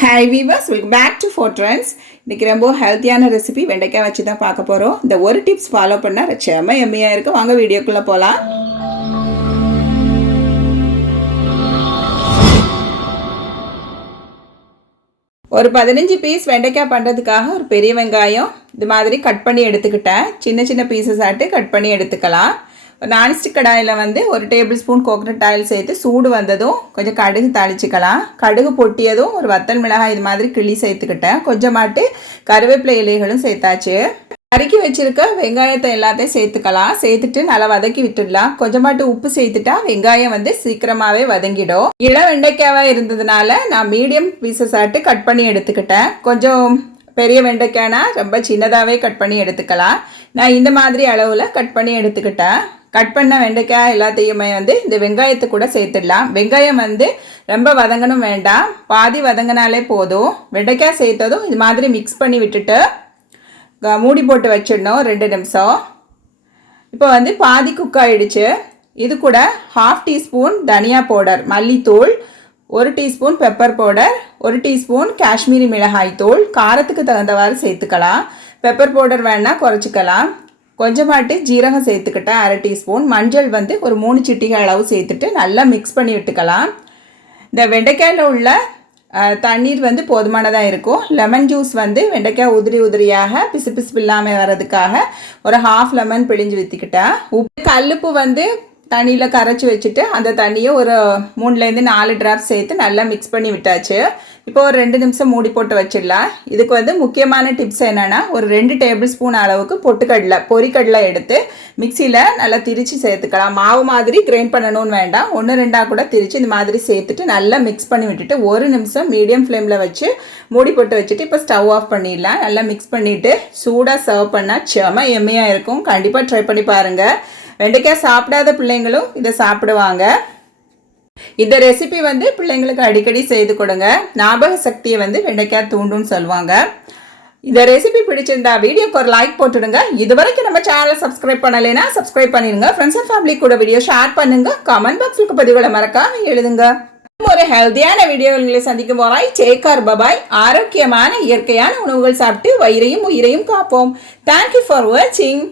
Hi viewers, welcome back to four trends. இன்றைக்கி ரொம்ப ஹெல்த்தியான ரெசிபி வெண்டைக்காய் வச்சு தான் பார்க்க போகிறோம். இந்த ஒரு டிப்ஸ் ஃபாலோ பண்ணால் செம்ம எம்மையாக இருக்குது. வாங்க வீடியோக்குள்ளே போகலாம். ஒரு 15 பீஸ் வெண்டைக்காய் பண்ணுறதுக்காக ஒரு பெரிய வெங்காயம் இது மாதிரி கட் பண்ணி எடுத்துக்கிட்டேன். சின்ன சின்ன பீசஸ் ஆட்டு கட் பண்ணி எடுத்துக்கலாம். நான்ஸ்டிக் கடாயில் வந்து ஒரு டேபிள் ஸ்பூன் கோகனட் ஆயில் சேர்த்து சூடு வந்ததும் கொஞ்சம் கடுகு தாளிச்சிக்கலாம். கடுகு பொட்டியதும் ஒரு வத்தல் மிளகாய் இது மாதிரி கிள்ளி சேர்த்துக்கிட்டேன். கொஞ்சமாட்டு கருவேப்பிலை இலைகளும் சேர்த்தாச்சு. நறுக்கி வச்சுருக்க வெங்காயத்தை எல்லாத்தையும் சேர்த்துக்கலாம். சேர்த்துட்டு நல்லா வதக்கி விட்டுடலாம். கொஞ்சமாட்டு உப்பு சேர்த்துட்டா வெங்காயம் வந்து சீக்கிரமாகவே வதங்கிடும். இளம் வெண்டைக்காவாக இருந்ததுனால நான் மீடியம் பீசஸ் ஆட்டு கட் பண்ணி எடுத்துக்கிட்டேன். கொஞ்சம் பெரிய வெண்டைக்காய்னா ரொம்ப சின்னதாகவே கட் பண்ணி எடுத்துக்கலாம். நான் இந்த மாதிரி அளவில் கட் பண்ணி எடுத்துக்கிட்டேன். கட் பண்ண வெண்டைக்காய் எல்லாத்தையுமே வந்து இந்த வெங்காயத்தை கூட சேர்த்துடலாம். வெங்காயம் வந்து ரொம்ப வதங்கணும் வேண்டாம், பாதி வதங்கினாலே போதும். வெண்டைக்காய் சேர்த்ததும் இது மாதிரி மிக்ஸ் பண்ணி விட்டுட்டு மூடி போட்டு வச்சிடணும் 2 நிமிஷம். இப்போ வந்து பாதி குக் ஆகிடுச்சு. இது கூட 1/2 டீஸ்பூன் தனியா பவுடர், மல்லித்தூள், 1 teaspoon pepper powder, 1 teaspoon Kashmiri மிளகாய் தூள், காரத்துக்கு தகுந்தவாறு சேர்த்துக்கலாம். பெப்பர் பவுடர் வேணால் குறைச்சிக்கலாம். கொஞ்சமாட்டு ஜீரகம் சேர்த்துக்கிட்டேன் 1/2 டீஸ்பூன். மஞ்சள் வந்து ஒரு 3 சிட்டிகை அளவு சேர்த்துட்டு நல்லா மிக்ஸ் பண்ணி விட்டுக்கலாம். இந்த வெண்டைக்காயில் உள்ள தண்ணீர் வந்து போதுமானதாக இருக்கும். லெமன் ஜூஸ் வந்து வெண்டைக்காய் உதிரியாக பிசு பிசுப்பு இல்லாமல் வர்றதுக்காக ஒரு 1/2 லெமன் பிழிஞ்சு ஊற்றிக்கிட்டேன். உப்பு கல்லுப்பு வந்து தண்ணியில் கரைச்சி வச்சுட்டு அந்த தண்ணியை ஒரு 3லேருந்து 4 ட்ராப்ஸ் சேர்த்து நல்லா மிக்ஸ் பண்ணி விட்டாச்சு. இப்போ ஒரு 2 நிமிஷம் மூடி போட்டு வச்சிடலாம். இதுக்கு வந்து முக்கியமான டிப்ஸ் என்னென்னா, ஒரு 2 டேபிள் ஸ்பூன் அளவுக்கு பொரிக்கடலை எடுத்து மிக்சியில் நல்லா திரித்து சேர்த்துக்கலாம். மாவு மாதிரி கிரைண்ட் பண்ணணும்னு வேண்டாம், 1-2 கூட திரித்து இந்த மாதிரி சேர்த்துட்டு நல்லா மிக்ஸ் பண்ணி விட்டுட்டு 1 நிமிஷம் மீடியம் ஃப்ளேமில் வச்சு மூடி போட்டு வச்சுட்டு இப்போ ஸ்டவ் ஆஃப் பண்ணிடலாம். நல்லா மிக்ஸ் பண்ணிவிட்டு சூடாக சர்வ் பண்ணால் செம எம்மையாக இருக்கும். கண்டிப்பாக ட்ரை பண்ணி பாருங்கள். வெண்டைக்காய் சாப்பிடாத பிள்ளைங்களும் இதை சாப்பிடுவாங்க. இந்த ரெசிபி வந்து பிள்ளைங்களுக்கு அடிக்கடி செய்து கொடுங்க. ஞாபக சக்தியை வந்து வெண்டைக்காய் தூண்டுன்னு சொல்லுவாங்க. இந்த ரெசிபி பிடிச்சிருந்தா வீடியோக்கு ஒரு லைக் போட்டுடுங்க. இது வரைக்கும் நம்ம சேனலை சப்ஸ்கிரைப் பண்ணலைன்னா சப்ஸ்கிரைப் பண்ணிடுங்க. ஃப்ரெண்ட்ஸ் அண்ட் ஃபேமிலி கூட வீடியோ ஷேர் பண்ணுங்க. கமெண்ட் பாக்ஸுக்கு பதிவுகளை மறக்காம எழுதுங்க. ஒரு ஹெல்த்தியான வீடியோகளை சந்திக்கும் போது டேக் கேர், பபாய். ஆரோக்கியமான இயற்கையான உணவுகள் சாப்பிட்டு வயிறையும் உயிரையும் காப்போம். தேங்க்யூ ஃபார் வாட்சிங்.